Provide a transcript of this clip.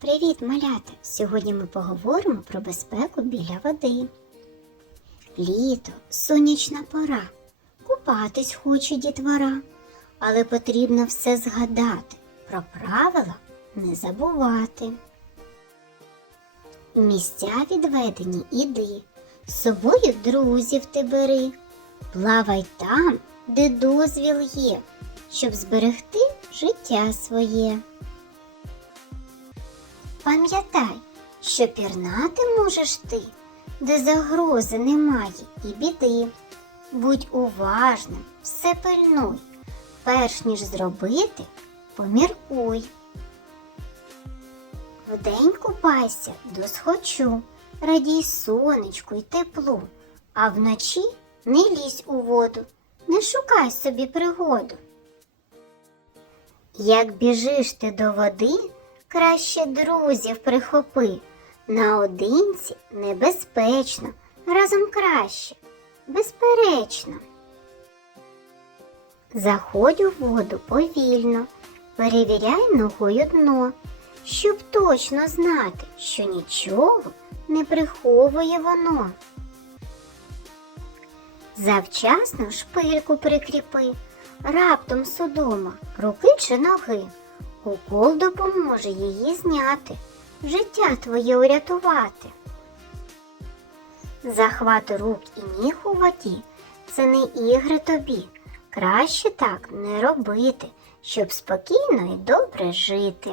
Привіт, малята! Сьогодні ми поговоримо про безпеку біля води. Літо, сонячна пора. Купатись хоче дітвора, але потрібно все згадати. Про правила не забувати. Місця відведені іди, з собою друзів ти бери. Плавай там, де дозвіл є, щоб зберегти життя своє. Пам'ятай, що пірнати можеш ти, де загрози немає і біди. Будь уважним, все пильнуй, перш ніж зробити, поміркуй. Вдень купайся досхочу, радій сонечку й теплу, а вночі не лізь у воду, не шукай собі пригоду. Як біжиш ти до води, краще друзів прихопи. Наодинці небезпечно, разом краще, безперечно. Заходь у воду повільно, перевіряй ногою дно, щоб точно знати, що нічого не приховує воно. Завчасно шпильку прикріпи, раптом судома, руки чи ноги. Укол допоможе її зняти, життя твоє урятувати. Захват рук і ніг у воді це не ігри тобі. Краще так не робити, щоб спокійно і добре жити.